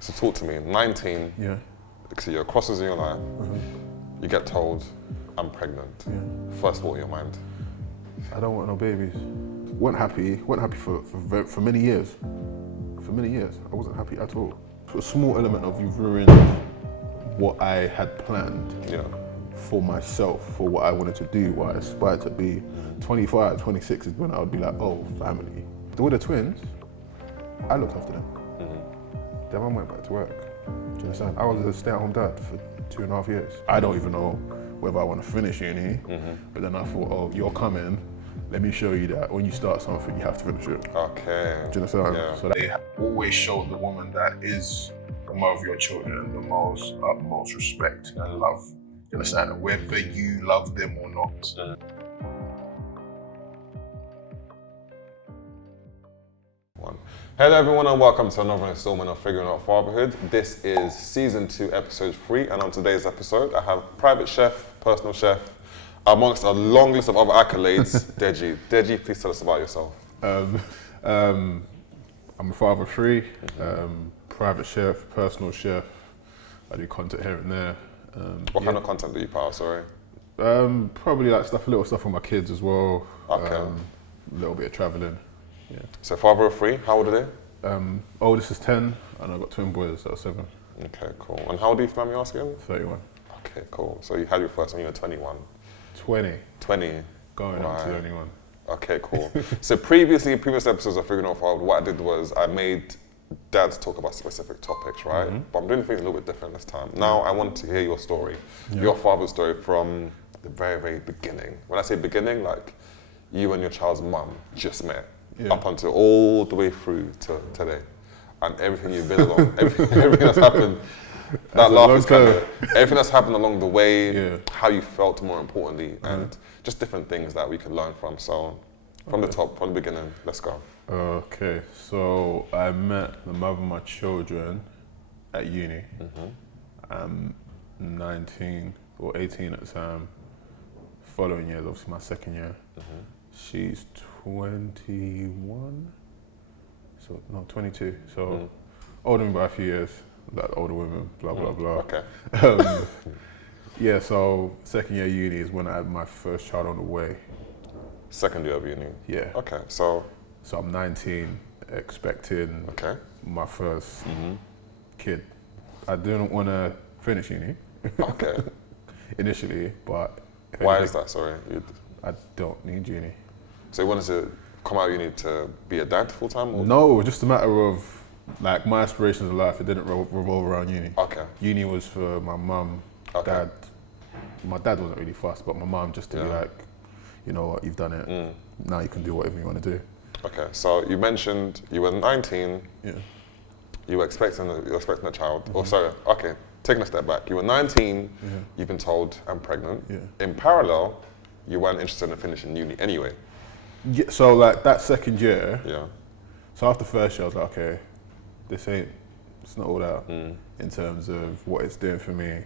So talk to me, 19, Yeah. so you're crosses in your life, you get told, I'm pregnant. Yeah. First thought in your mind? I don't want no babies. Weren't happy for many years. For many years, I wasn't happy at all. A small element of you've ruined what I had planned for myself, for what I wanted to do, what I aspired to be. 25, 26 is when I would be like, oh, family. With the twins, I looked after them. Their mum went back to work. Do you understand? I was a stay-at-home dad for 2.5 years. I don't even know whether I want to finish uni, but then I thought, oh, you're coming. Let me show you that when you start something, you have to finish it. Okay. Do you understand? Yeah. So they always show the woman that is the mother of your children the most utmost respect and love. You understand? Whether you love them or not. Hello everyone and welcome to another installment of Figuring Out Fatherhood. This is season 2, episode 3, and on today's episode I have private chef, personal chef, amongst a long list of other accolades, Deji. Deji, please tell us about yourself. I'm a father of 3, private chef, personal chef. I do content here and there. What kind of content do you put out, sorry? Probably like little stuff for my kids as well. Okay. A little bit of traveling. Yeah. So father of 3, how old are they? Oldest is 10 and I've got twin boys that are 7. Okay, cool. And how old are you, if you mind me asking? 31. Okay, cool. So you had your first when you were 21? 20. 20? Going up to 21. Okay, cool. So previous episodes of Figuring Out Fatherhood, what I did was I made dads talk about specific topics, right? But I'm doing things a little bit different this time. Now I want to hear your story, your father's story from the very, very beginning. When I say beginning, like you and your child's mum just met. Up until all the way through to today, and everything you've been along, everything that's happened. That laugh is kind of everything that's happened along the way, how you felt more importantly, and just different things that we can learn from. So, from the top, from the beginning, let's go. Okay, so I met the mother of my children at uni. I'm 19 or 18 at the time. Following year is obviously my second year. She's 21, so no, 22. So older than me by a few years. Like older women, blah blah blah. Okay. Yeah. So second year uni is when I had my first child on the way. Second year of uni. Yeah. Okay. So I'm 19, expecting my first kid. I didn't want to finish uni. Okay. Initially, but why is that? Sorry. I don't need uni. So you wanted to come out of uni to be a dad full time? No, just a matter of like my aspirations in life. It didn't revolve around uni. Okay. Uni was for my mum, dad. My dad wasn't really fussed, but my mum just to be like, you know what, you've done it. Now you can do whatever you want to do. Okay. So you mentioned you were 19. Yeah. You were expecting a child. Or sorry. Okay. Taking a step back, you were 19. You've been told I'm pregnant. Yeah. In parallel, you weren't interested in finishing uni anyway. Yeah, so like that second year, so after first year I was like, okay, it's not all that in terms of what it's doing for me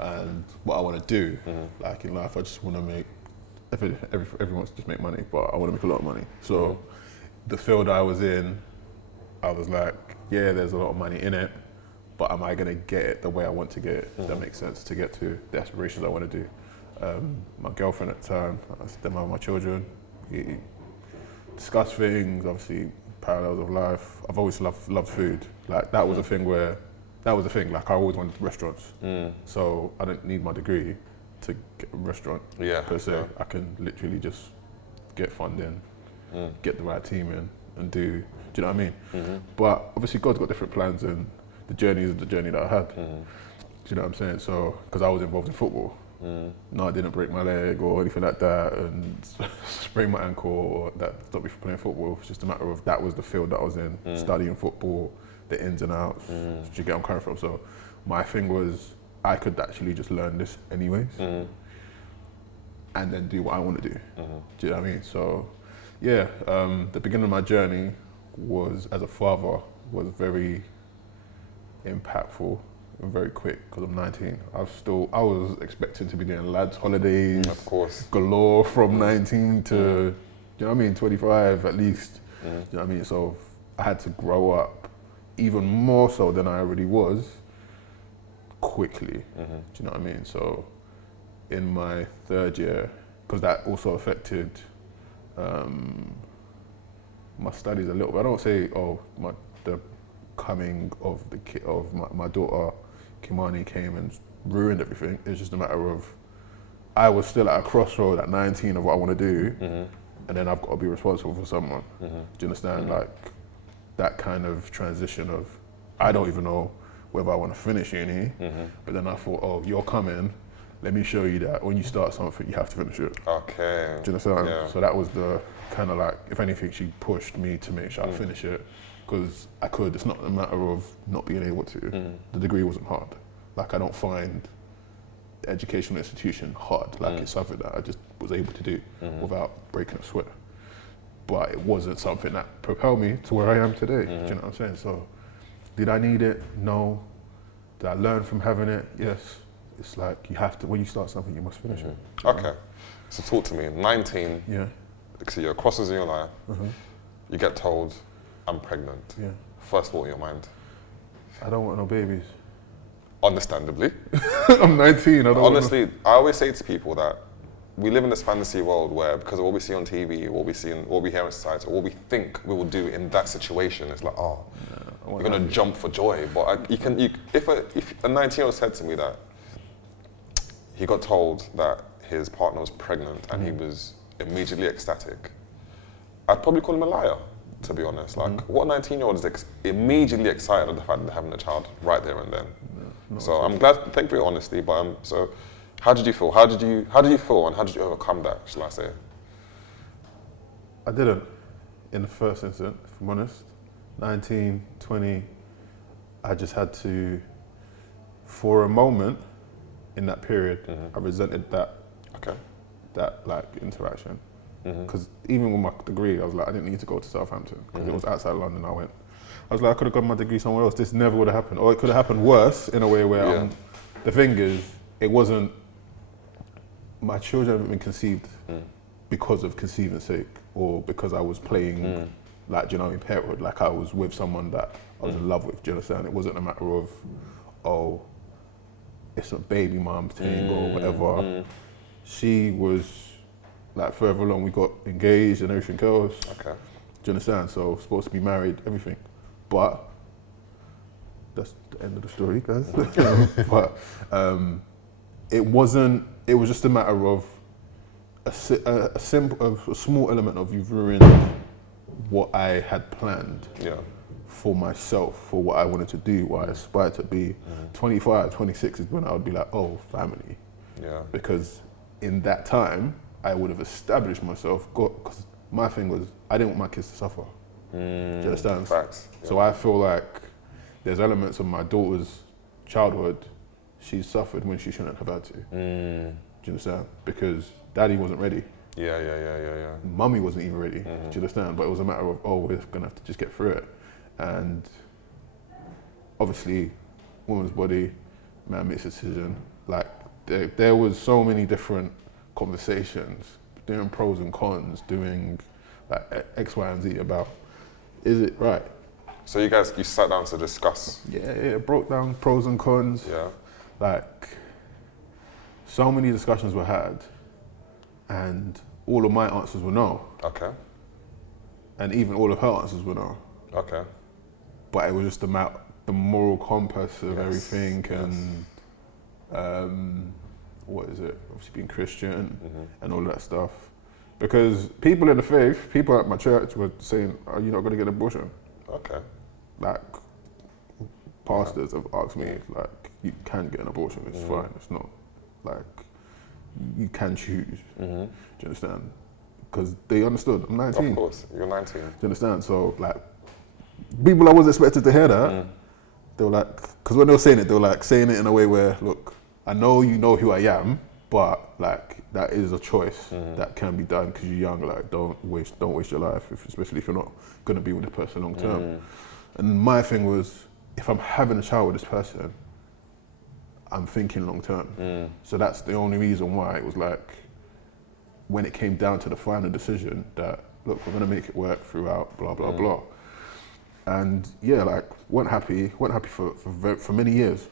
and what I want to do. Like in life, I just want to make, everyone wants to just make money, but I want to make a lot of money. So the field I was in, I was like, yeah, there's a lot of money in it, but am I going to get it the way I want to get it? Does that make sense? To get to the aspirations I want to do. My girlfriend at the time, the mother of my children, we discuss things, obviously parallels of life. I've always loved food. Like that was a thing like I always wanted restaurants. So I don't need my degree to get a restaurant per se. I can literally just get funding, get the right team in and do you know what I mean? But obviously God's got different plans and the journey is the journey that I had. Do you know what I'm saying? So, because I was involved in football. No, I didn't break my leg or anything like that and sprain my ankle or that stopped me from playing football. It's just a matter of that was the field that I was in, studying football, the ins and outs. Do you get where I'm coming from? So my thing was I could actually just learn this anyways and then do what I want to do. Do you know what I mean? So yeah, the beginning of my journey was as a father was very impactful. Very quick because I'm 19. I was expecting to be doing lads holidays, of course, galore from 19 to, you know what I mean, 25 at least. You know what I mean? So I had to grow up even more so than I already was quickly. Do you know what I mean? So in my third year, because that also affected my studies a little bit. I don't say, the coming of my daughter, Kimani, came and ruined everything. It's just a matter of, I was still at a crossroad at 19 of what I want to do, and then I've got to be responsible for someone. Do you understand? Like, that kind of transition of, I don't even know whether I want to finish uni, but then I thought, oh, you're coming, let me show you that when you start something, you have to finish it. Okay. Do you understand? Yeah. So that was the kind of like, if anything, she pushed me to make sure I finish it, because I could. It's not a matter of not being able to. The degree wasn't hard. Like, I don't find the educational institution hard. Like, it's something that I just was able to do without breaking a sweat. But it wasn't something that propelled me to where I am today. Do you know what I'm saying? So, did I need it? No. Did I learn from having it? Yes. It's like, you have to, when you start something, you must finish it. Okay. So talk to me. 19. Yeah. So you're crosses in your life. You get told, I'm pregnant. Yeah. First thought in your mind? I don't want no babies. Understandably. I'm 19, Honestly, I always say to people that we live in this fantasy world where, because of what we see on TV, what we hear in society, what we think we will do in that situation, it's like, you're gonna jump for joy. But if a 19-year-old said to me that he got told that his partner was pregnant and he was immediately ecstatic, I'd probably call him a liar, to be honest. Like, what 19-year-old is immediately excited at the fact that they're having a child right there and then? So I'm glad, thank you for your honesty, but so how did you feel? How did you feel and how did you overcome that, shall I say? I didn't, in the first instance, if I'm honest. 19, 20, I just had to, for a moment in that period, I resented that like interaction. Because even with my degree, I was like, I didn't need to go to Southampton because it was outside London. I was like, I could have got my degree somewhere else. This never would have happened. Or it could have happened worse in a way where the thing is, it wasn't, my children haven't been conceived because of conceiving sake or because I was playing, like, do you know, in parenthood, like I was with someone that I was in love with, do you understand? It wasn't a matter of, oh, it's a baby mom thing or whatever. She was, like, further along, we got engaged and everything else. Okay. Do you understand? So, supposed to be married, everything. But, that's the end of the story, guys. But it was just a matter of a small element of you've ruined what I had planned for myself, for what I wanted to do, what I aspired to be. 25, 26 is when I would be like, oh, family. Yeah. Because in that time, I would have established myself, because my thing was, I didn't want my kids to suffer. Do you understand? Facts. Yeah. So I feel like there's elements of my daughter's childhood she suffered when she shouldn't have had to. Do you understand? Because daddy wasn't ready. Yeah. Mummy wasn't even ready. Do you understand? But it was a matter of, oh, we're gonna have to just get through it. And obviously, woman's body, man makes a decision. Like, there was so many different conversations, doing pros and cons, doing like X, Y, and Z about, is it right? So you sat down to discuss? Yeah, it broke down pros and cons. Yeah. Like, so many discussions were had, and all of my answers were no. Okay. And even all of her answers were no. Okay. But it was just about the moral compass of everything, and what is it? Obviously being Christian and all that stuff. Because people in the faith, people at my church were saying, are you not going to get an abortion? Okay. Like, pastors have asked me, like, you can get an abortion, it's fine. It's not, like, you can choose. Do you understand? Because they understood, I'm 19. Of course, you're 19. Do you understand? So, like, people I wasn't expected to hear that, they were like, because when they were saying it, they were like saying it in a way where, look, I know you know who I am, but like that is a choice that can be done because you're young. Like, don't waste your life, especially if you're not going to be with this person long term. And my thing was, if I'm having a child with this person, I'm thinking long term. So that's the only reason why it was like, when it came down to the final decision that, look, we're going to make it work throughout, blah, blah, blah. And yeah, like weren't happy for many years.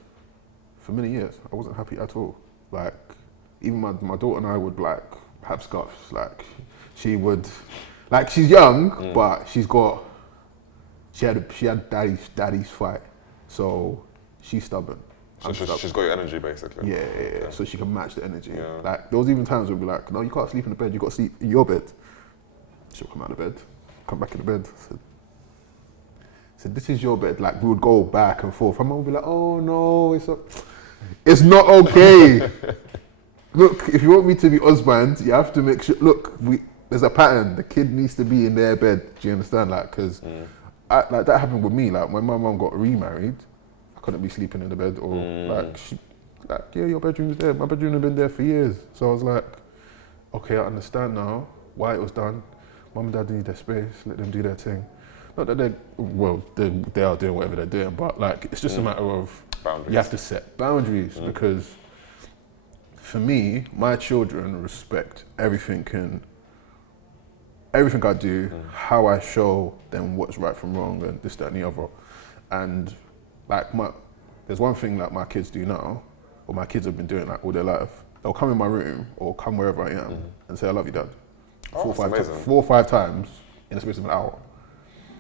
For many years, I wasn't happy at all. Like even my daughter and I would like have scuffs. Like she would, like she's young, but she had daddy's fight, so she's stubborn. So she's got your energy basically. Yeah. So she can match the energy. Yeah. Like there was even times where we'd be like, no, you can't sleep in the bed. You got to sleep in your bed. She'll come out of bed, come back in the bed. Said, this is your bed. Like we would go back and forth. My mum would be like, oh no, it's not okay. Look, if you want me to be husband, you have to make sure. Look, there's a pattern. The kid needs to be in their bed. Do you understand? Like, because like that happened with me. Like when my mum got remarried, I couldn't be sleeping in the bed, or yeah, your bedroom's there. My bedroom had been there for years. So I was like, okay, I understand now why it was done. Mum and dad need their space. Let them do their thing. Not that they are doing whatever they're doing, but like it's just a matter of boundaries. You have to set boundaries because for me, my children respect everything I do, how I show them what's right from wrong, and this, that, and the other. And like there's one thing that my kids do now, or my kids have been doing like all their life. They'll come in my room or come wherever I am and say, "I love you, Dad." 4 or 5 times in the space of an hour.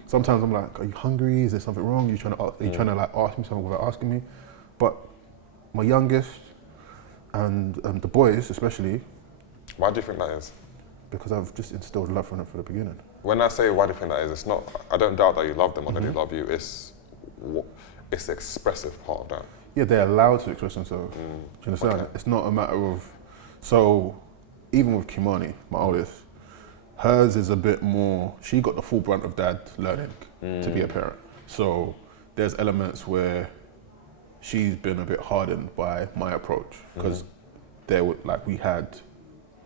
Sometimes I'm like, "Are you hungry? Is there something wrong? Are you trying to like ask me something without asking me?" But my youngest and the boys especially. Why do you think that is? Because I've just instilled love from them from the beginning. When I say why do you think that is, it's not. I don't doubt that you love them or that they love you. It's the expressive part of that. Yeah, they're allowed to express themselves. Do you understand? Okay. It's not a matter of. So, even with Kimani, my oldest, hers is a bit more. She got the full brunt of dad learning to be a parent. So there's elements where she's been a bit hardened by my approach because we had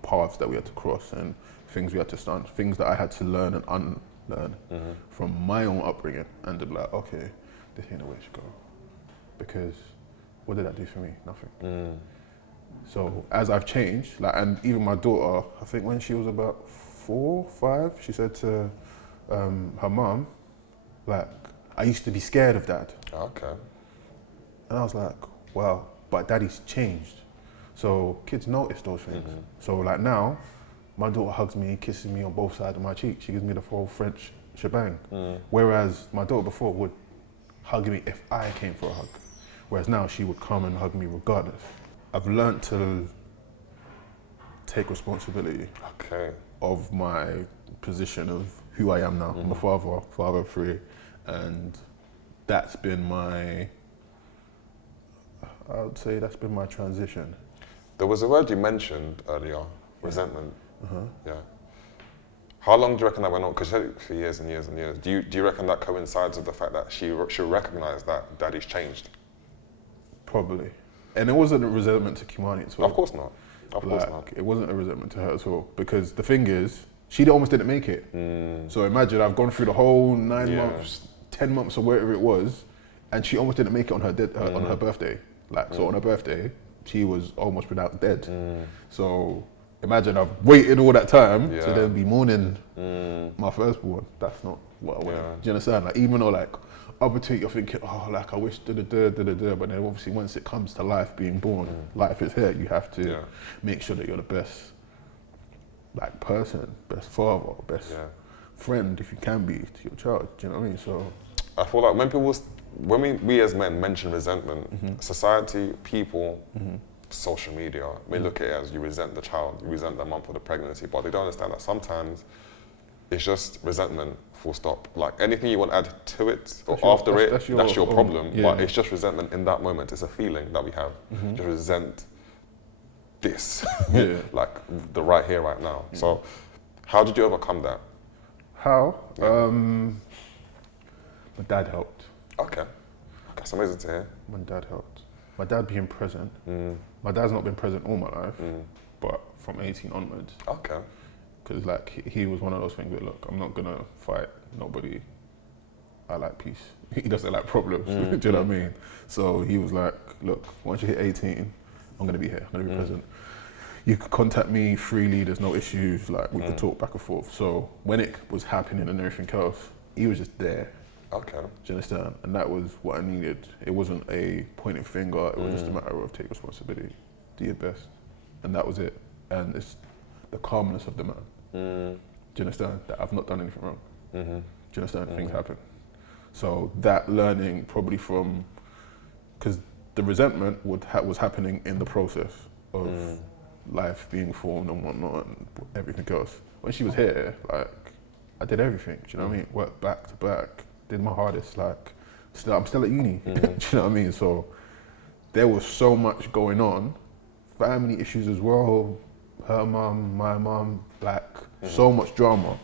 paths that we had to cross and things we had to start, things that I had to learn and unlearn from my own upbringing, and to be like, okay, this ain't the way it should go. Because what did that do for me? Nothing. So as I've changed, and even my daughter, I think when she was about 4, 5, she said to her mum, like, I used to be scared of dad. Okay. And I was like, wow, but daddy's changed. So kids notice those things. So like now, my daughter hugs me, kisses me on both sides of my cheek. She gives me the full French shebang. Whereas my daughter before would hug me if I came for a hug. Whereas now she would come and hug me regardless. I've learned to take responsibility of my position of who I am now. I'm a father of 3, and that's been I would say that's been my transition. There was a word you mentioned earlier, resentment. Yeah. How long do you reckon that went on? Because you said it for years and years and years. Do you reckon that coincides with the fact that she recognised that daddy's changed? Probably. And it wasn't a resentment to Kimani at all. Of course not. Of course not. It wasn't a resentment to her at all. Because the thing is, she almost didn't make it. So imagine I've gone through the whole 9 months, 10 months or whatever it was, and she almost didn't make it on her birthday. So on her birthday, she was almost pronounced dead. So imagine I've waited all that time to then be mourning my firstborn. That's not what I want. Do you understand? Like even though like up until you're thinking, oh, like I wish but then obviously once it comes to life being born, life is here. You have to make sure that you're the best like person, best father, best friend if you can be to your child. Do you know what I mean? So I feel like when we as men mention resentment, society, people, social media, may look at it as you resent the child, you resent the mum for the pregnancy, but they don't understand that sometimes it's just resentment, full stop. Like anything you want to add to it or after it, that's your problem, but it's just resentment in that moment. It's a feeling that we have. Just resent this, like the right here, right now. So how did you overcome that? How? My dad helped. Okay, that's amazing to hear. My dad helped. My dad being present. My dad's not been present all my life, but from 18 onwards. Okay. Because like he was one of those things that, look, I'm not gonna fight nobody. I like peace. He doesn't like problems. Do you know what I mean? So he was like, look, once you hit 18, I'm gonna be here. I'm gonna be present. You can contact me freely. There's no issues. Like we could talk back and forth. So when it was happening and everything else, he was just there. Okay. Do you understand? And that was what I needed. It wasn't a pointing finger. It was just a matter of take responsibility, do your best, and that was it. And it's the calmness of the man. Do you understand? That I've not done anything wrong. Do you understand? Things happen. So that learning probably from, because the resentment was happening in the process of life being formed and whatnot and everything else. When she was here, like, I did everything, do you know what I mean? Worked back to back, did my hardest, like, I'm still at uni, do you know what I mean? So there was so much going on, family issues as well, her mum, my mum, like, so much drama.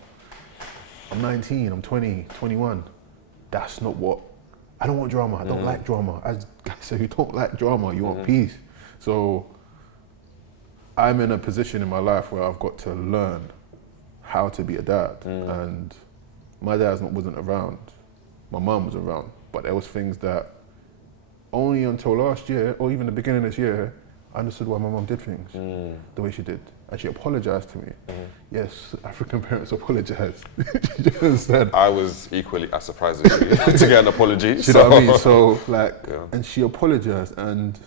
I'm 19, I'm 20, 21. That's not what, I don't want drama, I don't like drama. As I said, you don't like drama, you want peace. So I'm in a position in my life where I've got to learn how to be a dad. And my dad wasn't around, my mum was around, but there was things that only until last year, or even the beginning of this year, I understood why my mum did things the way she did. And she apologized to me. Yes, African parents apologize. Do you understand? I was equally as surprised as you to get an apology. You know what I mean? So, like, and she apologized, and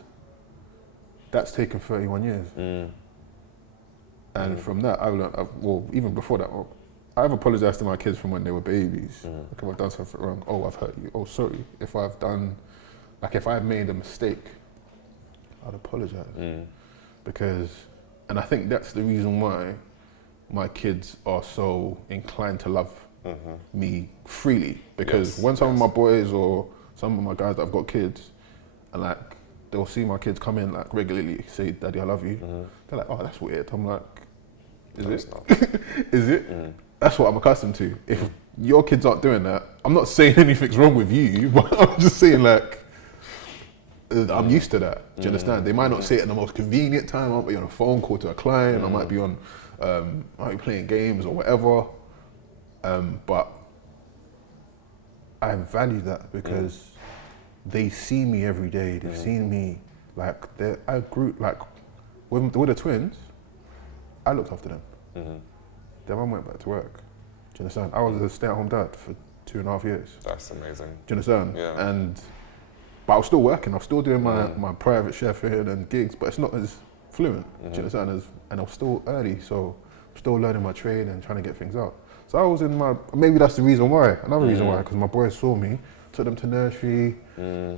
that's taken 31 years. And from that, I learned, well, even before that, I've apologized to my kids from when they were babies. Like, if I've done something wrong, oh, I've hurt you, oh, sorry. If I've done, like, if I've made a mistake, I'd apologize. Because, and I think that's the reason why my kids are so inclined to love me freely. Because when some of my boys or some of my guys that have got kids, and like, they'll see my kids come in like regularly, say, Daddy, I love you. They're like, oh, that's weird. I'm like, is it? Is it? That's what I'm accustomed to. If your kids aren't doing that, I'm not saying anything's wrong with you, but I'm just saying, like, I'm used to that. Do you understand? They might not say it at the most convenient time. I might be on a phone call to a client. I might be on, I might be playing games or whatever. But I value that because they see me every day. They've seen me, like, I grew, like, with the twins, I looked after them. Their mum went back to work. Do you understand? I was a stay-at-home dad for 2.5 years. That's amazing. Do you understand? Yeah. But I was still working. I was still doing my private chefing and gigs, but it's not as fluent. Do you understand? And I was still early, so I'm still learning my trade and trying to get things out. So I was in maybe that's the reason why. Another reason why, because my boys saw me, took them to nursery,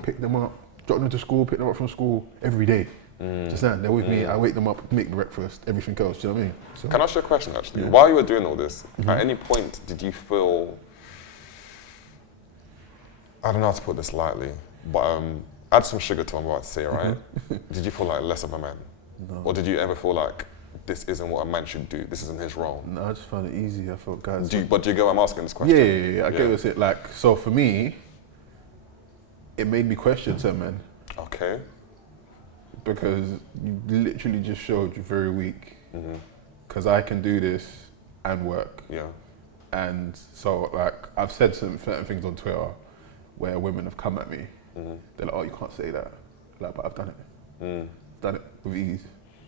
picked them up, dropped them to school, picked them up from school every day. Just that, they're with me, I wake them up, make breakfast, everything else, do you know what I mean? So, can I ask you a question actually? While you were doing all this, at any point did you feel, I don't know how to put this lightly, but add some sugar to what I'm about to say, right? Did you feel like less of a man? No. Or did you ever feel like this isn't what a man should do, this isn't his role? No, I just found it easy. I felt guys. But do you get what I'm asking this question? Yeah. I get what it. Like, so for me, it made me question some men. Okay. Because you literally just showed you're very weak. Because I can do this and work. Yeah. And so, like, I've said some certain things on Twitter where women have come at me. They're like, oh, you can't say that. Like, but I've done it. Done it with ease.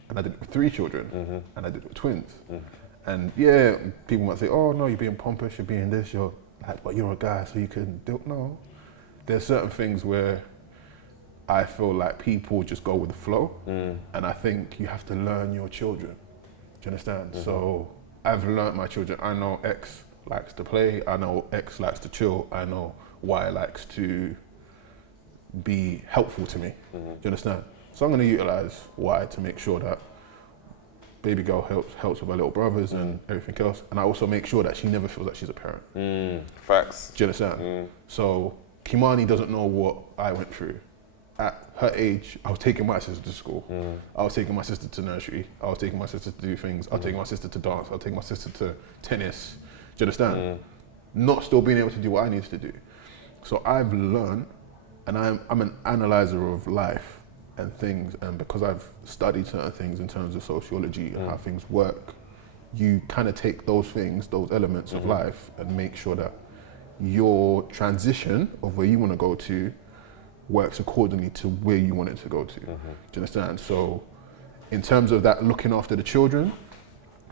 And I did it with 3 children. And I did it with twins. And yeah, people might say, oh no, you're being pompous, you're being this, you're like, but you're a guy, so you can do it. No. There's certain things where I feel like people just go with the flow. And I think you have to learn your children. Do you understand? So I've learned my children. I know X likes to play. I know X likes to chill. I know Y likes to be helpful to me. Do you understand? So I'm going to utilize Y to make sure that baby girl helps with her little brothers and everything else. And I also make sure that she never feels like she's a parent. Facts. Do you understand? So Kimani doesn't know what I went through. At her age, I was taking my sister to school. I was taking my sister to nursery. I was taking my sister to do things. I was taking my sister to dance. I was taking my sister to tennis. Do you understand? Not still being able to do what I needed to do. So I've learned, and I'm an analyzer of life and things, and because I've studied certain things in terms of sociology and how things work, you kind of take those things, those elements of life, and make sure that your transition of where you want to go to works accordingly to where you want it to go to. Do you understand? So in terms of that looking after the children,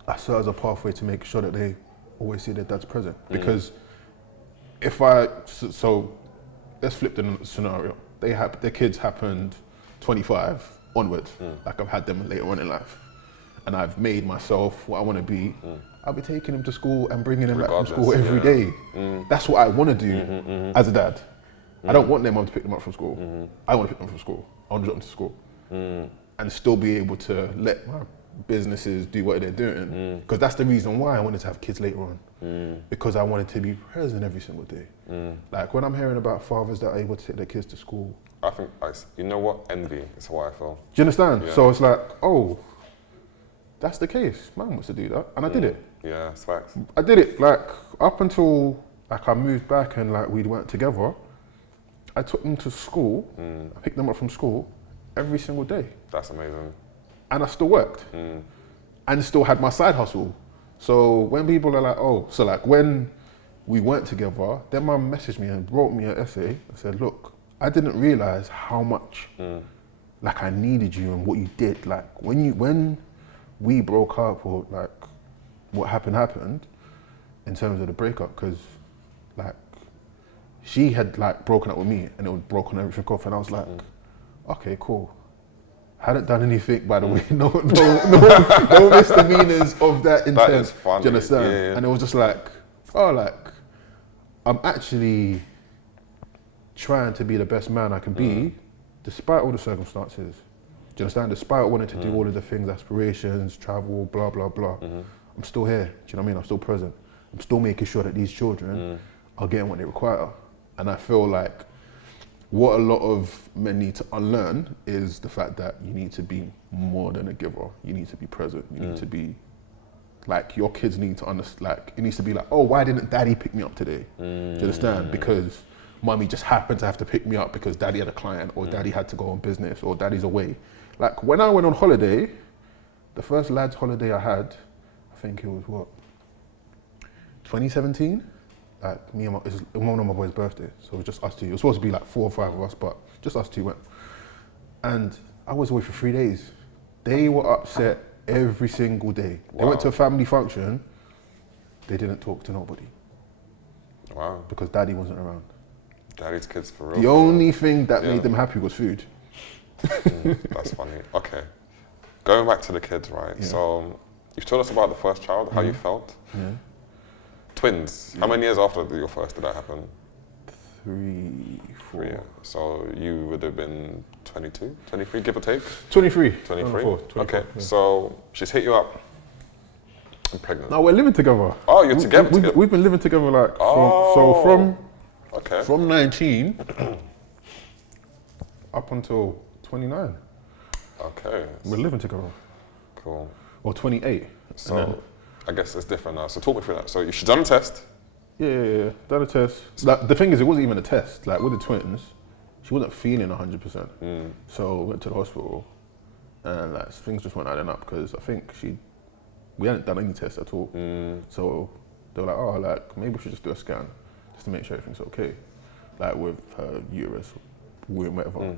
I saw it as a pathway to make sure that they always see their dad's present. Because so let's flip the scenario. Their kids happened 25 onwards. Like I've had them later on in life, and I've made myself what I want to be. I'll be taking him to school and bringing him back from school every day. That's what I want to do as a dad. I don't want their mum to pick them up from school. I want to pick them from school. I want to drop them to school and still be able to let my businesses do what they're doing. Because that's the reason why I wanted to have kids later on. Because I wanted to be present every single day. Like when I'm hearing about fathers that are able to take their kids to school. I think, you know what? Envy is how I feel. Do you understand? Yeah. So it's like, oh, that's the case. Man wants to do that. And I did it. Yeah, it's facts. I did it like up until like I moved back and like we weren't together. I took them to school. I picked them up from school every single day. That's amazing. And I still worked. And still had my side hustle. So when people are like, oh, so like when we weren't together, then mum messaged me and wrote me an essay and said, look, I didn't realize how much like I needed you and what you did. Like when we broke up or like what happened in terms of the breakup, because like she had like broken up with me and it was broken everything off, and I was like, okay, cool. Hadn't done anything, by the way. No misdemeanors of that intent. That is funny. Do you understand? Yeah. And it was just like, oh, like I'm actually trying to be the best man I can be, despite all the circumstances. Do you understand? Despite wanting to do all of the things, aspirations, travel, blah, blah, blah. I'm still here. Do you know what I mean? I'm still present. I'm still making sure that these children are getting what they require. And I feel like what a lot of men need to unlearn is the fact that you need to be more than a giver. You need to be present. You need to be, like, your kids need to understand, like, it needs to be like, oh, why didn't daddy pick me up today? Do you understand? Because mommy just happened to have to pick me up because daddy had a client or daddy had to go on business or daddy's away. Like, when I went on holiday, the first lads holiday I had, I think it was what, 2017? Like me and it was one of my boys' birthday, so it was just us two. It was supposed to be like 4 or 5 of us, but just us two went. And I was away for 3 days. They were upset every single day. They went to a family function, they didn't talk to nobody. Wow. Because daddy wasn't around. Daddy's kids for real. The only thing that made them happy was food. That's funny. Okay. Going back to the kids, right? Yeah. So you've told us about the first child, how you felt. Yeah. Twins. How many years after your first did that happen? 3, 4. 3 years. So you would have been 22, 23, give or take? 23. 23? 24, Okay, yeah. so she's hit you up. I'm pregnant. No, we're living together. Oh, you're together? We've been living together like from 19 up until 29. Okay. We're living together. Cool. Or 28. So I guess it's different now. So talk me through that. So she's done a test. Yeah. Done a test. Like, the thing is, it wasn't even a test. Like with the twins, she wasn't feeling 100%. So went to the hospital, and like things just weren't adding up because I think we hadn't done any tests at all. So they were like, oh, like maybe we should just do a scan just to make sure everything's okay, like with her uterus, womb, whatever.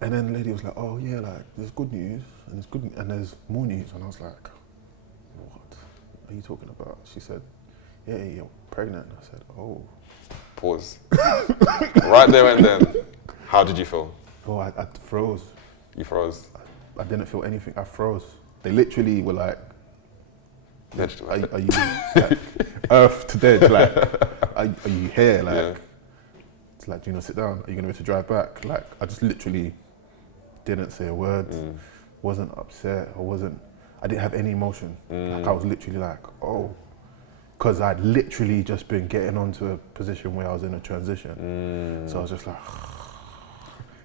And then the lady was like, oh yeah, like there's good news and there's good and there's more news, and I was like, what are you talking about? She said, yeah, you're pregnant. I said, oh. Pause. Right there and then, how did you feel? Oh, I froze. You froze? I didn't feel anything. I froze. They literally were like, are you like, earth to dead? Like, are you here? Like, it's like, do you know, sit down? Are you gonna be able to drive back? Like, I just literally didn't say a word. Wasn't upset. I didn't have any emotion. Like, I was literally like, oh. Because I'd literally just been getting onto a position where I was in a transition. So I was just like,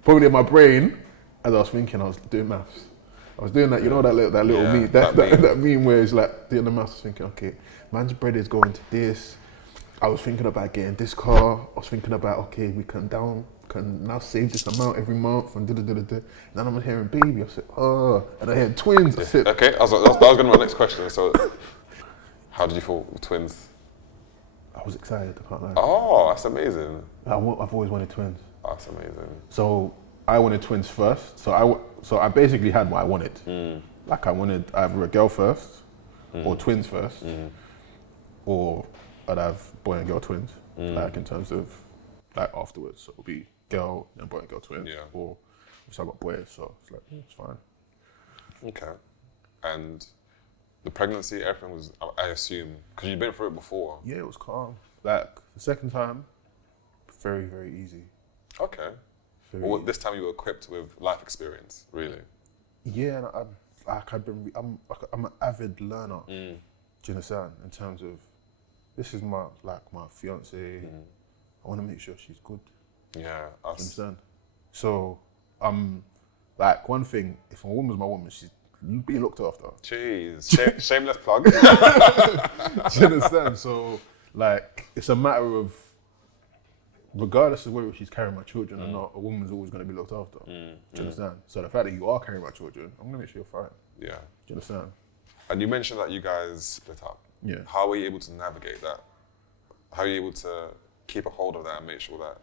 probably in my brain, as I was thinking, I was doing maths. I was doing that, you know, that little meme, that meme where it's like doing the maths, thinking, okay, man's bread is going to this. I was thinking about getting this car. I was thinking about, okay, we can now save this amount every month and da-da-da-da-da. Then I'm hearing baby, I said, oh, and I heard twins. I said, okay, that was going to be my next question. So, how did you feel with twins? I was excited, I can't lie. Oh, that's amazing. I've always wanted twins. That's amazing. So I wanted twins first. So I basically had what I wanted. Like I wanted either a girl first, or twins first, or I'd have boy and girl twins. like in terms of like afterwards. So it'll be girl and boy and girl twins, or if I got boys, so it's like it's fine. Okay, and the pregnancy, everything was, I assume, because you've been through it before. Yeah, it was calm. Like the second time, very, very easy. Okay. Well, this time you were equipped with life experience, really. Yeah, and I'm an avid learner. Do you understand? In terms of, this is my fiance. I want to make sure she's good. Yeah, Do you understand? So, like one thing, if a woman's my woman, she's being looked after. Jeez, shameless plug. Do you understand? So, like, it's a matter of, regardless of whether she's carrying my children or not, a woman's always going to be looked after. Do you understand? So the fact that you are carrying my children, I'm going to make sure you're fine. Yeah. Do you understand? And you mentioned that you guys split up. Yeah. How were you able to navigate that? How are you able to keep a hold of that and make sure that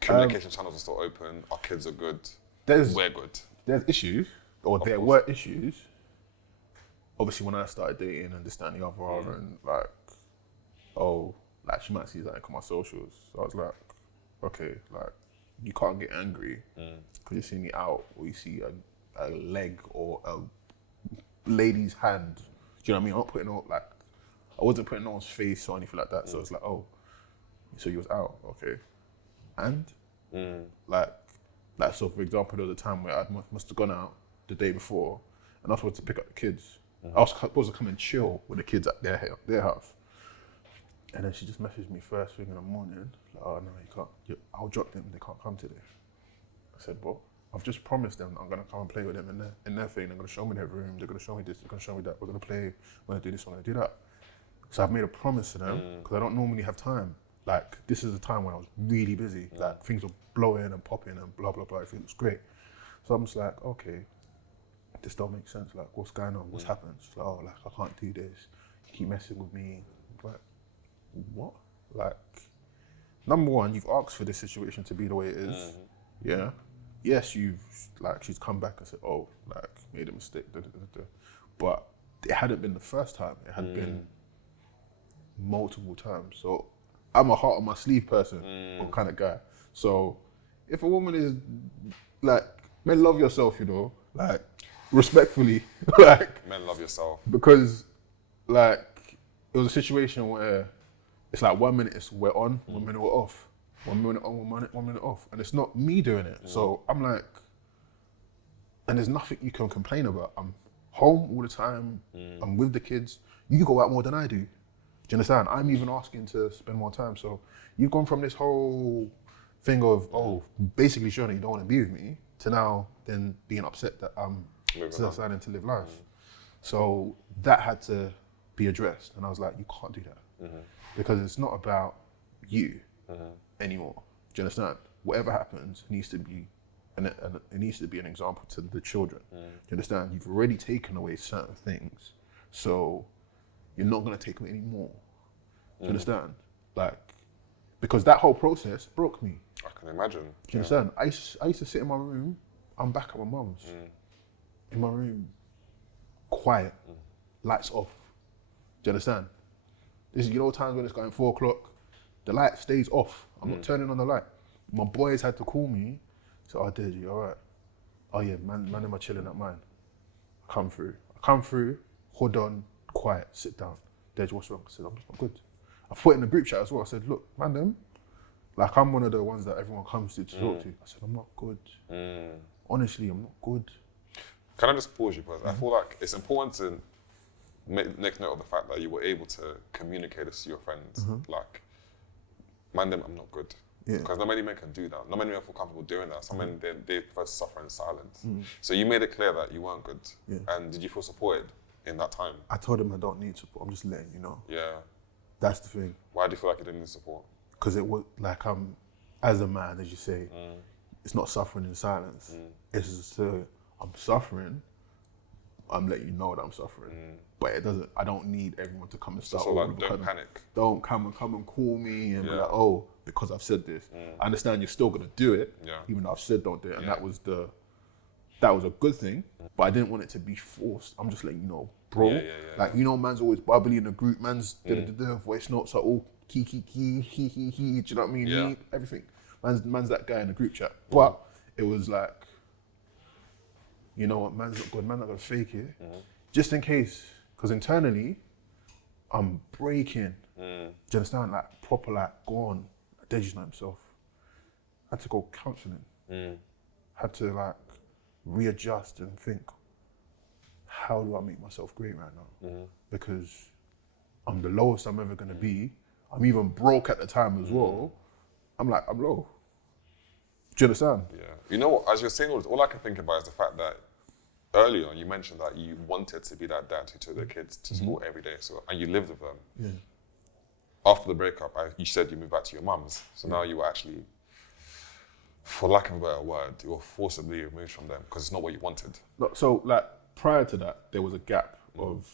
communication channels are still open, our kids are good, we're good? There's issues, or there were issues. Obviously, when I started dating and this, that, and the other, and like, like she might see that on my socials. So I was like, okay, like, you can't get angry because you see me out or you see a leg or a lady's hand. Do you know what I mean? I'm not putting on, like, I wasn't putting no one's face or anything like that. So it's like, oh, so you was out, okay. And, like, so for example, there was a time where I must have gone out the day before and I was supposed to pick up the kids. I was supposed to come and chill with the kids at their house. And then she just messaged me first thing in the morning, like, oh no, you can't, I'll drop them, they can't come today. I said, well, I've just promised them I'm gonna come and play with them in their thing, they're gonna show me their room, they're gonna show me this, they're gonna show me that, we're gonna play, we're gonna do this, we're gonna do that. So I've made a promise to them, because I don't normally have time. Like, this is a time when I was really busy, like things were blowing and popping and blah, blah, blah, everything was great. So I'm just like, okay, this don't make sense, like what's going on, what's happened? She's like, oh, like I can't do this, you keep messing with me. I'm like, what? Like, number one, you've asked for this situation to be the way it is. Yeah. Yes, she's come back and said, oh, like, made a mistake. But it hadn't been the first time. It had been multiple times. So I'm a heart on my sleeve person, kind of guy. So if a woman is like, men, love yourself, you know, like, respectfully, like. Men, love yourself. Because, like, it was a situation where it's like 1 minute we're on, 1 minute we're off. 1 minute on, 1 minute off. And it's not me doing it. So I'm like, and there's nothing you can complain about. I'm home all the time. I'm with the kids. You go out more than I do. Do you understand? I'm even asking to spend more time. So you've gone from this whole thing of, basically showing that you don't want to be with me, to now then being upset that I'm deciding to live life. So that had to be addressed. And I was like, you can't do that. Because it's not about you anymore. Do you understand? Whatever happens needs to be, and it needs to be an example to the children. Do you understand? You've already taken away certain things, so you're not gonna take away any more. Do you understand? Like, because that whole process broke me. I can imagine. Do you understand? I used to sit in my room. I'm back at my mum's. In my room, quiet, lights off. Do you understand? This is, you know, times when it's going 4 o'clock, the light stays off. I'm not turning on the light. My boys had to call me. So, oh, Deji, all right. Oh yeah, man, am I chilling at mine? I come through, hold on, quiet, sit down. Deji, what's wrong? I said, I'm just not good. I put it in the group chat as well. I said, look, man, them, like I'm one of the ones that everyone comes to talk to. I said, I'm not good. Honestly, I'm not good. Can I just pause you, because I feel like it's important to make note of the fact that you were able to communicate this to your friends. Like, man, them, I'm not good. Because not many men can do that. Not many men feel comfortable doing that. Some men, they prefer to suffer in silence. So you made it clear that you weren't good. And did you feel supported in that time? I told him I don't need support. I'm just letting you know. Yeah. That's the thing. Why do you feel like you didn't need support? Because it was like, I'm, as a man, as you say, it's not suffering in silence. It's just, I'm suffering, I'm letting you know that I'm suffering. But it doesn't, I don't need everyone to come and start. So like, don't panic. Don't come and call me and be like, oh, because I've said this. I understand you're still gonna do it, even though I've said don't do it. And that was a good thing, but I didn't want it to be forced. I'm just letting you know, bro. Like, you know, man's always bubbly in the group, man's voice notes are all he. Do you know what I mean? Yeah. Me, everything. Man's that guy in the group chat. But it was like, you know what, man's not good, man's not gonna fake it. Just in case, because internally, I'm breaking. Do you understand? Like, proper, like, gone. Deji's not himself. Had to go counselling. Had to, like, readjust and think, how do I make myself great right now? Because I'm the lowest I'm ever gonna be. I'm even broke at the time as well. I'm like, I'm low. Do you understand? Yeah. You know what, as you're saying all I can think about is the fact that earlier you mentioned that you wanted to be that dad who took the kids to school every day, and you lived with them. Yeah. After the breakup, you said you moved back to your mum's. So now you were actually, for lack of a better word, you were forcibly removed from them because it's not what you wanted. No, so, like, prior to that, there was a gap of,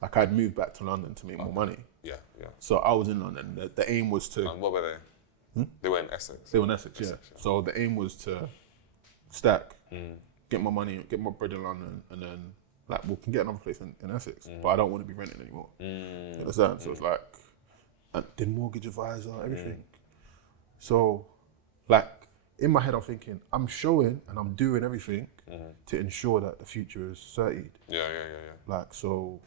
like, I'd moved back to London to make more money. Yeah. So I was in London. The aim was to... And what were they? They were in Essex. They were in Essex, yeah. So the aim was to stack, get my money, get my bread in London, and then, like, we can get another place in Essex, but I don't want to be renting anymore. You understand? So it's like, and the mortgage advisor, everything. So, like, in my head, I'm thinking, I'm showing and I'm doing everything to ensure that the future is certain. Yeah. Like, so,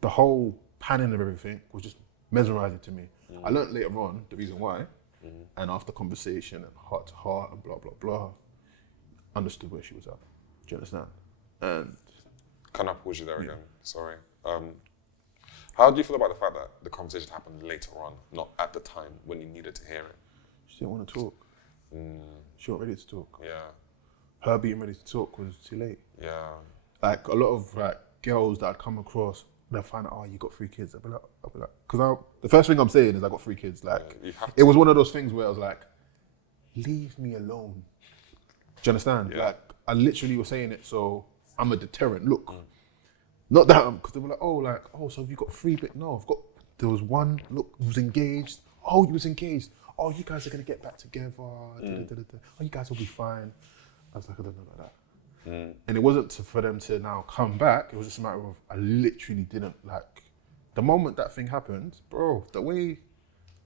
the whole panning of everything was just mesmerizing to me. I learned later on the reason why, and after conversation and heart to heart and blah, blah, blah, understood where she was at. Do you understand? And... Can I pause you there again? Sorry. How do you feel about the fact that the conversation happened later on, not at the time when you needed to hear it? She didn't want to talk. She wasn't ready to talk. Yeah. Her being ready to talk was too late. Yeah. Like, a lot of, like, girls that I'd come across, they'll find out, oh, you got 3 kids. I'll be like, because the first thing I'm saying is I got 3 kids. Like, it was one of those things where I was like, leave me alone. Do you understand? Yeah. Like, I literally was saying it, so I'm a deterrent. Look, not that, because they were like, oh, so have you got 3 bit? No, there was one, look, who was engaged. Oh, he was engaged. Oh, you guys are going to get back together. Oh, you guys will be fine. I was like, I don't know about that. And it wasn't for them to now come back. It was just a matter of, I literally didn't, like, the moment that thing happened, bro, the way,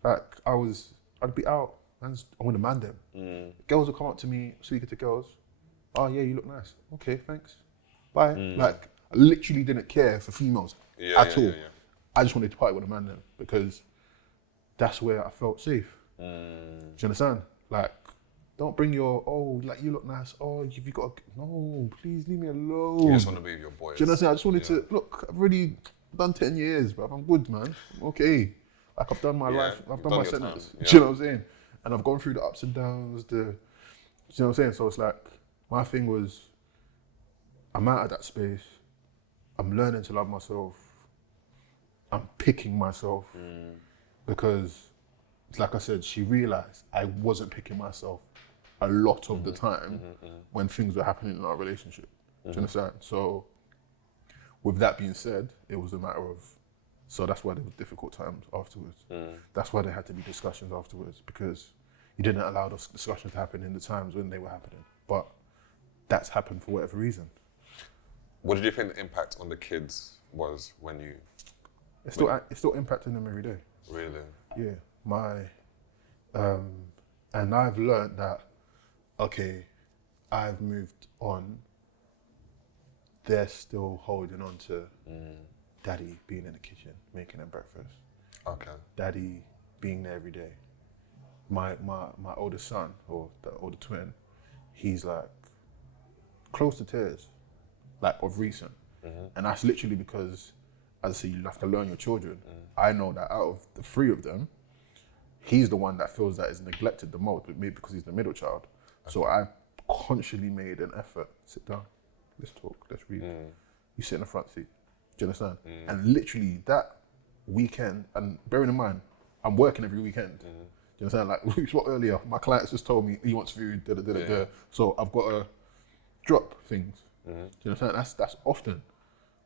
like, I'd be out, and I want to man them. Girls would come up to me, speaking to girls, oh yeah, you look nice. Okay, thanks. Bye. Like, I literally didn't care for females at all. I just wanted to party with a man then, because that's where I felt safe. Do you understand? Like, don't bring your, oh, like, you look nice. Oh, you got no, please leave me alone. You just want to be with your boys. Do you understand? I just wanted to, look, I've already done 10 years, but I'm good, man. I'm okay. Like, I've done my life. I've done my sentence. Do you know what I'm saying? And I've gone through the ups and downs, do you know what I'm saying? So it's like, my thing was, I'm out of that space. I'm learning to love myself. I'm picking myself. Because, like I said, she realized I wasn't picking myself a lot of the time when things were happening in our relationship. Do you understand? So, with that being said, it was a matter of, so that's why there were difficult times afterwards. That's why there had to be discussions afterwards, because you didn't allow those discussions to happen in the times when they were happening. But that's happened for whatever reason. What did you think the impact on the kids was when you... It's still impacting them every day. Really? Yeah. And I've learned that, okay, I've moved on. They're still holding on to daddy being in the kitchen, making them breakfast. Okay. Daddy being there every day. My oldest son, or the older twin, he's like close to tears, like of recent. And that's literally because, as I say, you have to learn your children. I know that out of the 3 of them, he's the one that feels that is neglected the most, but maybe because he's the middle child. Okay. So I consciously made an effort, sit down, let's talk, let's read. You sit in the front seat, do you understand? And literally that weekend, and bearing in mind, I'm working every weekend. Do you understand? Like we spoke earlier, my clients just told me he wants food, so I've got to drop things. Do you understand? That's often.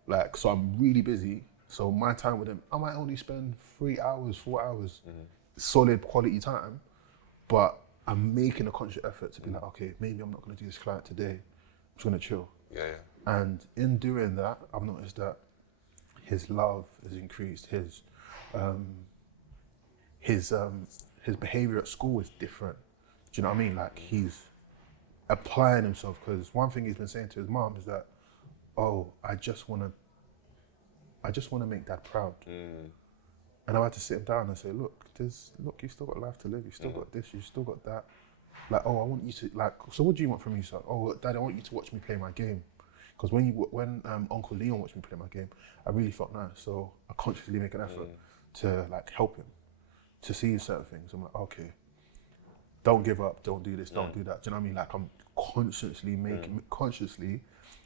Like, so I'm really busy. So my time with him, I might only spend 3 hours, 4 hours, solid quality time, but I'm making a conscious effort to be like, okay, maybe I'm not gonna do this client today. I'm just gonna chill. And in doing that, I've noticed that his love has increased. his behavior at school is different. Do you know what I mean? Like he's applying himself, because one thing he's been saying to his mom is that, oh, I just want to make Dad proud. And I had to sit him down and say, look, you still got life to live. You still got this. You still got that. Like, oh, I want you to so what do you want from me, son? Oh, Dad, I want you to watch me play my game. Because when Uncle Leon watched me play my game, I really felt nice. So I consciously make an effort to like help him, to see certain things. I'm like, okay, don't give up, don't do this, don't do that. Do you know what I mean? Like I'm consciously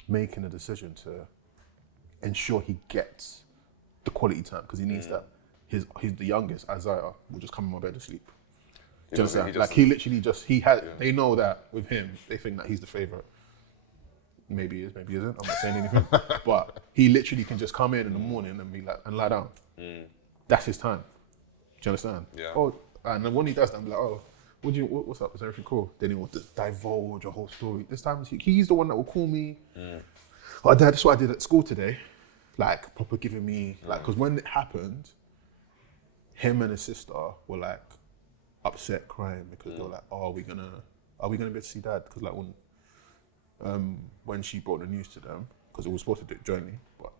making a decision to ensure he gets the quality time, because he needs that. He's the youngest, Isaiah, will just come in my bed to sleep. Do you understand? Like he literally they know that with him, they think that he's the favourite. Maybe he is, maybe he isn't, I'm not saying anything. But he literally can just come in the morning and be like, and lie down. That's his time. Do you understand? Yeah. Oh, and then when he does that, I'm like, oh, what's up? Is everything cool? Then he will divulge a whole story. This time, he's the one that will call me. Oh, Dad, that's what I did at school today. Like, proper giving me, like, because when it happened, him and his sister were like upset, crying, because they were like, oh, are we gonna be able to see Dad? Because like when she brought the news to them, because it was supposed to do it jointly, but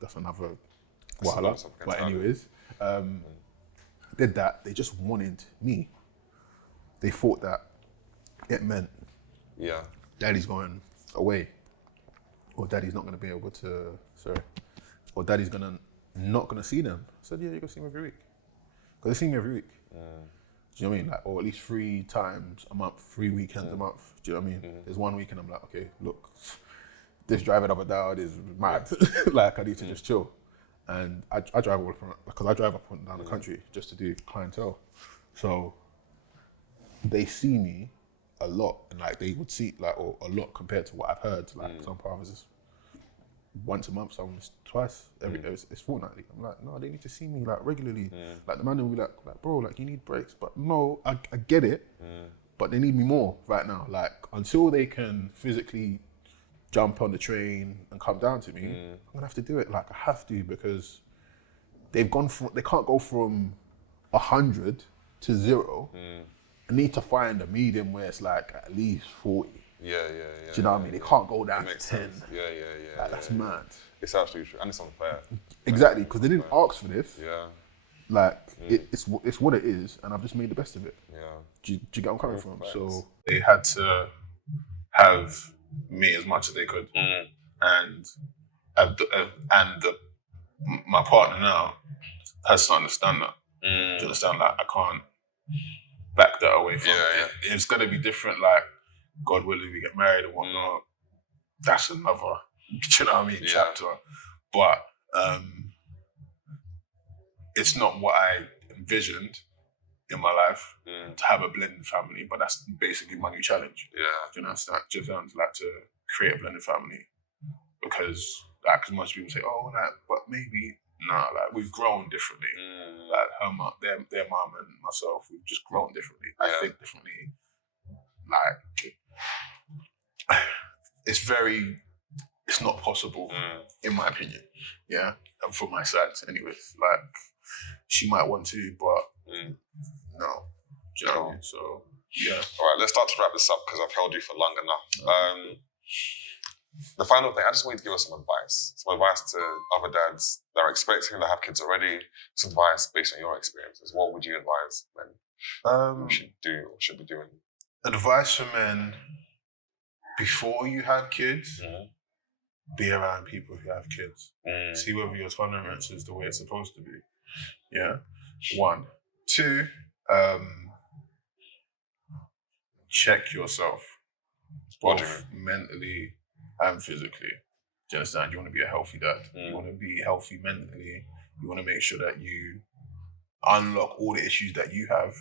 that's another while. But anyways, did that. They just wanted me. They thought that it meant Daddy's going away, or Daddy's not going to be able to. Or Daddy's not gonna see them. I said, yeah, you're gonna see them every week. Because they see me every week. Do you know what I mean? Like, or at least 3 times a month, 3 weekends a month. Do you know what I mean? There's one weekend I'm like, okay, look, this driving up and down is mad. Like, I need to just chill. And I drive all from, because I drive up and down the country just to do clientele. So they see me a lot, and like they would see like or a lot compared to what I've heard. Like some fathers is once a month, some is twice. It's fortnightly. I'm like, no, they need to see me like regularly. Like the man will be like, bro, like you need breaks. But no, I get it. But they need me more right now. Like until they can physically jump on the train and come down to me, I'm gonna have to do it. Like I have to, because they can't go from 100 to 0. I need to find a medium where it's like at least 40. Yeah. Do you know what I mean? They can't go down to 10. Sense. Yeah. Like, that's mad. It's actually true, and it's unfair. Exactly, because they didn't ask for this. Yeah. Like, it's what it is, and I've just made the best of it. Yeah. Do you get where I'm coming from? Facts. So they had to have me as much as they could, and my partner now has to understand that. Do you understand? Like, I can't back that away from it. It's gonna be different. Like, God willing, we get married and whatnot. That's another, you know what I mean, chapter. But it's not what I envisioned in my life to have a blended family. But that's basically my new challenge. Yeah, you know, so just sounds like to create a blended family, because like most people say, oh, like, but maybe nah. Like we've grown differently. Like her mom, their mom and myself, we've just grown differently. I think differently. Like it's not possible, in my opinion. Yeah, and from my side, anyways. Like she might want to, but no. Do you know what I mean? So yeah. All right, let's start to wrap this up because I've held you for long enough. The final thing, I just want you to give us some advice to other dads that are expecting, that have kids already. Some advice based on your experiences. What would you advise men should do or should be doing? Advice for men: before you have kids, be around people who have kids. See whether your tolerance is the way it's supposed to be. Yeah. 1. 2, check yourself, both mentally and physically. Do you understand? You want to be a healthy dad. You want to be healthy mentally. You want to make sure that you unlock all the issues that you have,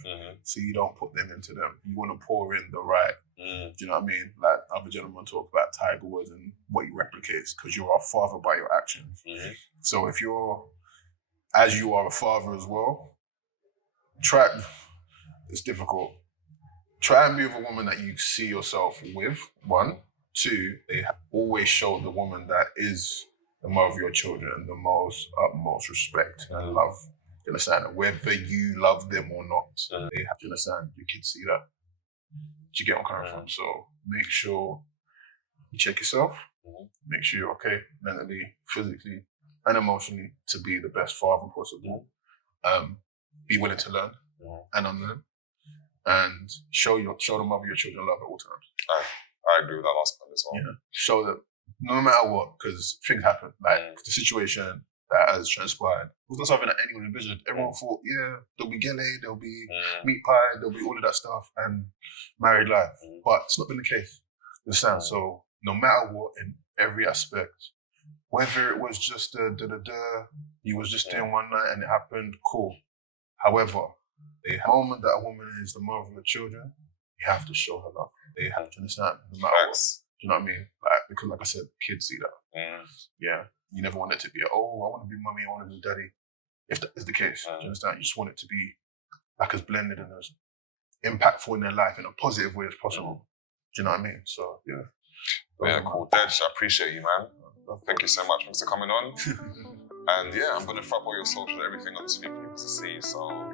so you don't put them into them. You want to pour in the right. Do you know what I mean? Like other gentlemen talk about Tiger Woods and what he replicates, because you're a father by your actions. So if as you are a father as well, it's difficult. Try and be with a woman that you see yourself with, 1. 2, they always show the woman that is the mother of your children the utmost respect and love. You understand? Whether you love them or not, they have to understand. You can see that. Do you get where I'm coming from? So make sure you check yourself. Make sure you're okay mentally, physically, and emotionally to be the best father possible. Be willing to learn and unlearn, and show the mother your children love at all times. I agree with that last point as well. Yeah. Show them no matter what, because things happen. Like the situation that has transpired was not something that anyone envisioned. Everyone thought, there'll be gele, there'll be meat pie, there'll be all of that stuff, and married life. But it's not been the case. Understand? So no matter what, in every aspect, whether it was just you was just doing one night and it happened, cool. However, the moment that a woman is the mother of her children, you have to show her love. They have to understand, no matter what. Do you know what I mean? Because like I said, kids see that. Yeah. You never want it to be, I want to be mummy, I want to be daddy. If that is the case, do you understand? You just want it to be like as blended and as impactful in their life in a positive way as possible. Do you know what I mean? So, yeah. Yeah, cool. Dej, I appreciate you, man. Thank you so much for coming on. And yeah, I'm going to throw up all your socials, everything on the screen for people to see. So